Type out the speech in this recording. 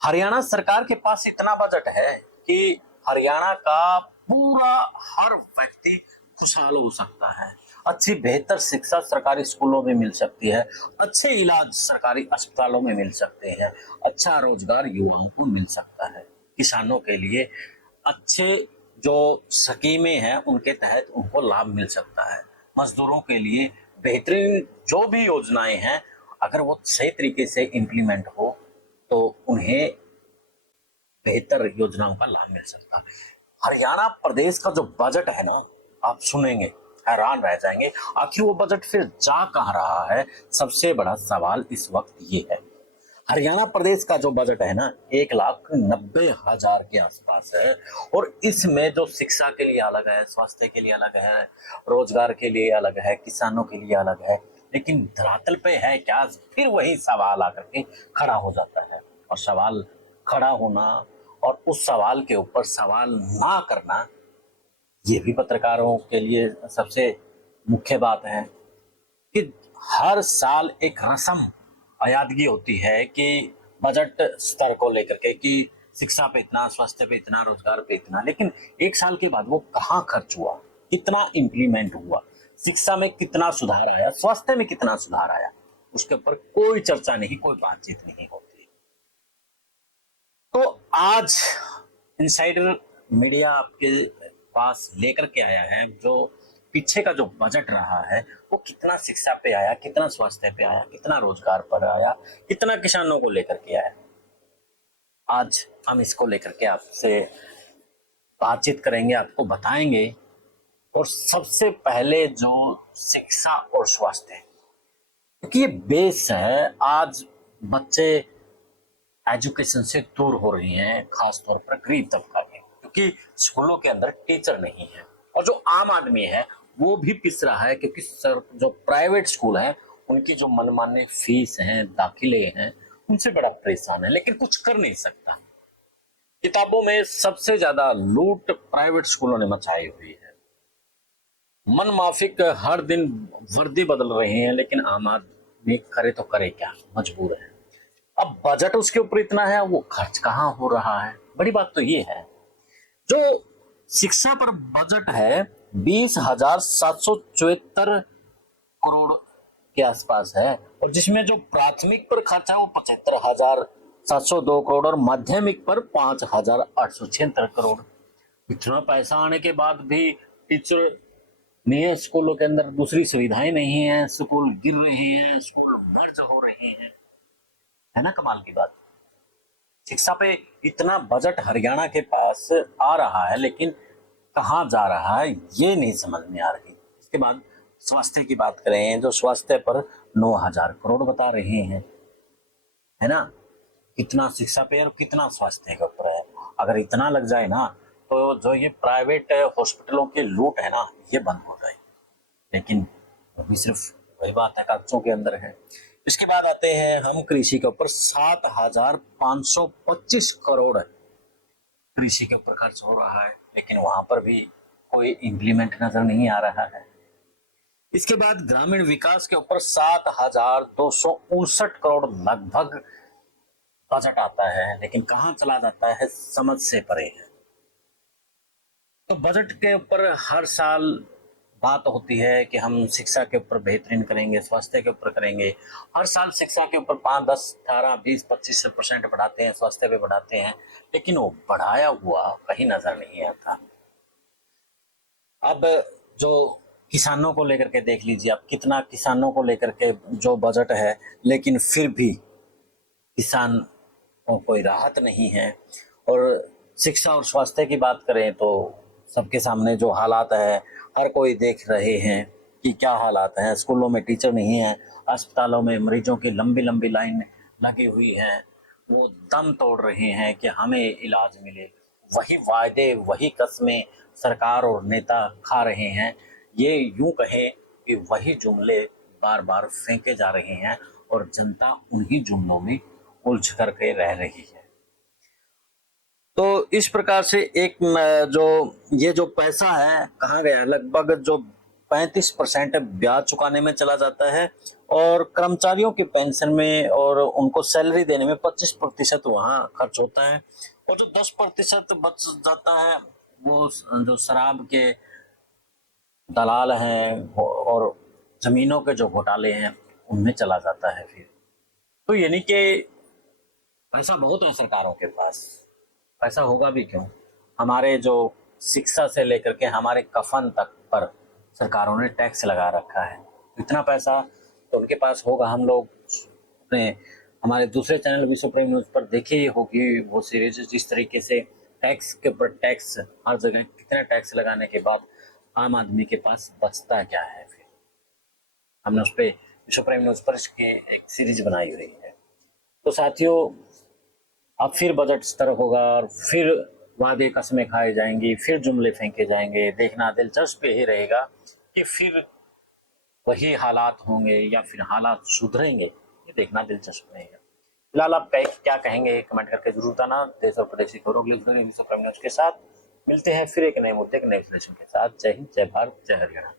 हरियाणा सरकार के पास इतना बजट है कि हरियाणा का पूरा हर व्यक्ति खुशहाल हो सकता है। अच्छी बेहतर शिक्षा सरकारी स्कूलों में मिल सकती है, अच्छे इलाज सरकारी अस्पतालों में मिल सकते हैं, अच्छा रोजगार युवाओं को मिल सकता है। किसानों के लिए अच्छे जो स्कीमें हैं उनके तहत उनको लाभ मिल सकता है। मजदूरों के लिए बेहतरीन जो भी योजनाएं हैं, अगर वो सही तरीके से इम्प्लीमेंट हो तो उन्हें बेहतर योजनाओं का लाभ मिल सकता है। हरियाणा प्रदेश का जो बजट है ना, आप सुनेंगे हैरान रह जाएंगे। आखिर वो बजट फिर जा कहाँ रहा है? सबसे बड़ा सवाल इस वक्त ये है। हरियाणा प्रदेश का जो बजट है ना, 1,90,000 के आसपास है। और इसमें जो शिक्षा के लिए अलग है, स्वास्थ्य के लिए अलग है, रोजगार के लिए अलग है, किसानों के लिए अलग है, लेकिन धरातल पे है क्या? फिर वही सवाल आकर के खड़ा हो जाता है। और सवाल खड़ा होना और उस सवाल के ऊपर सवाल ना करना, ये भी पत्रकारों के लिए सबसे मुख्य बात है कि हर साल एक रस्म अयादगी होती है कि बजट स्तर को लेकर के कि शिक्षा पे इतना, स्वास्थ्य पे इतना, रोजगार पे इतना, लेकिन एक साल के बाद वो कहाँ खर्च हुआ, कितना इम्प्लीमेंट हुआ, शिक्षा में कितना सुधार आया, स्वास्थ्य में कितना सुधार आया, उसके ऊपर कोई चर्चा नहीं, कोई बातचीत नहीं होती। तो आज इनसाइडर मीडिया आपके पास लेकर के आया है जो पीछे का जो बजट रहा है वो कितना शिक्षा पे आया, कितना स्वास्थ्य पे आया, कितना रोजगार पर आया, कितना किसानों को लेकर के आया। आज हम इसको लेकर के आपसे बातचीत करेंगे, आपको बताएंगे। और सबसे पहले जो शिक्षा और स्वास्थ्य है, क्योंकि ये बेस है। आज बच्चे एजुकेशन से दूर हो रही हैं, खासतौर पर गरीब तबका के, क्योंकि स्कूलों के अंदर टीचर नहीं है। और जो आम आदमी है वो भी पिस रहा है, क्योंकि सर जो प्राइवेट स्कूल हैं उनकी जो मनमाने फीस हैं, दाखिले हैं, उनसे बड़ा परेशान है, लेकिन कुछ कर नहीं सकता। किताबों में सबसे ज्यादा लूट प्राइवेट स्कूलों ने मचाई हुई है। मन माफिक हर दिन वर्दी बदल रहे हैं, लेकिन आम आदमी करे तो करे क्या, मजबूर है। अब बजट उसके ऊपर इतना है, वो खर्च कहाँ हो रहा है? बड़ी बात तो ये है, जो शिक्षा पर बजट है 20,774 के आसपास है, और जिसमें जो प्राथमिक पर खर्च है वो 75,702 करोड़ और माध्यमिक पर 5,876 करोड़। इतना पैसा आने के बाद भी टीचर नहीं है स्कूलों के अंदर, दूसरी सुविधाएं नहीं है, स्कूल गिर रहे हैं, स्कूल मर्ज हो रहे हैं। है ना कमाल की बात? शिक्षा पे इतना बजट हरियाणा के पास आ रहा है, लेकिन कहाँ जा रहा है ये नहीं समझ में आ रही। इसके बाद स्वास्थ्य की बात करें, जो स्वास्थ्य पर 9,000 करोड़ बता रहे हैं, है ना? कितना शिक्षा पे और कितना स्वास्थ्य के ऊपर है। अगर इतना लग जाए ना, तो जो ये प्राइवेट हॉस्पिटलों के लूट है ना, ये बंद हो जाए। लेकिन वो भी सिर्फ वही बात है, कागजों के अंदर है। इसके बाद आते हैं हम कृषि के ऊपर। 7,525 करोड़ कृषि के ऊपर खर्च हो रहा है, लेकिन वहां पर भी कोई इंप्लीमेंट नजर नहीं आ रहा है। इसके बाद ग्रामीण विकास के ऊपर 7,259 करोड़ लगभग बजट आता है, लेकिन कहाँ चला जाता है समझ से परे है। तो बजट के ऊपर हर साल बात होती है कि हम शिक्षा के ऊपर बेहतरीन करेंगे, स्वास्थ्य के ऊपर करेंगे। हर साल शिक्षा के ऊपर 5, 10, 18, 20, 25% बढ़ाते हैं, स्वास्थ्य पे बढ़ाते हैं, लेकिन वो बढ़ाया हुआ कहीं नजर नहीं आता। अब जो किसानों को लेकर के देख लीजिए, अब कितना किसानों को लेकर के जो बजट है, लेकिन फिर भी किसान को कोई राहत नहीं है। और शिक्षा और स्वास्थ्य की बात करें तो सबके सामने जो हालात है, हर कोई देख रहे हैं कि क्या हालात हैं। स्कूलों में टीचर नहीं है, अस्पतालों में मरीजों की लंबी लंबी लाइन लगी हुई है, वो दम तोड़ रहे हैं कि हमें इलाज मिले। वही वायदे, वही कस्में सरकार और नेता खा रहे हैं। ये यूं कहें कि वही जुमले बार बार फेंके जा रहे हैं और जनता उन्हीं जुमलों में उलझ करके रह रही है। तो इस प्रकार से एक जो ये जो पैसा है कहाँ गया? लगभग जो 35% ब्याज चुकाने में चला जाता है और कर्मचारियों की पेंशन में और उनको सैलरी देने में 25% वहां खर्च होता है और जो 10% बच जाता है वो जो शराब के दलाल हैं और जमीनों के जो घोटाले हैं उनमें चला जाता है फिर। तो यानी कि पैसा बहुत है सरकारों के पास, पैसा होगा भी क्यों। हमारे जो शिक्षा से लेकर के हमारे कफन तक पर सरकारों ने टैक्स लगा रखा है, इतना पैसा तो उनके पास होगा। हम लोग अपने हमारे दूसरे चैनल विश्व प्रेम न्यूज पर देखी होगी वो सीरीज, जिस तरीके से टैक्स के ऊपर टैक्स, हर जगह कितना टैक्स लगाने के बाद आम आदमी के पास बचता क्या है। फिर हमने उस पर विश्व प्रेम न्यूज पर इसकी एक सीरीज बनाई हुई है। तो साथियों, अब फिर बजट स्तर होगा और फिर वादे कस्में खाए जाएंगी, फिर जुमले फेंके जाएंगे। देखना दिलचस्प ही रहेगा कि फिर वही हालात होंगे या फिर हालात सुधरेंगे, ये देखना दिलचस्प रहेगा। फिलहाल आप क्या कहेंगे कमेंट करके जरूर बताना। देश और प्रदेश की खबरों के लिए विश्व प्रेम न्यूज के साथ मिलते हैं फिर एक नए मुद्दे के नए विश्लेषण के साथ। जय हिंद, जय भारत, जय हरियाणा।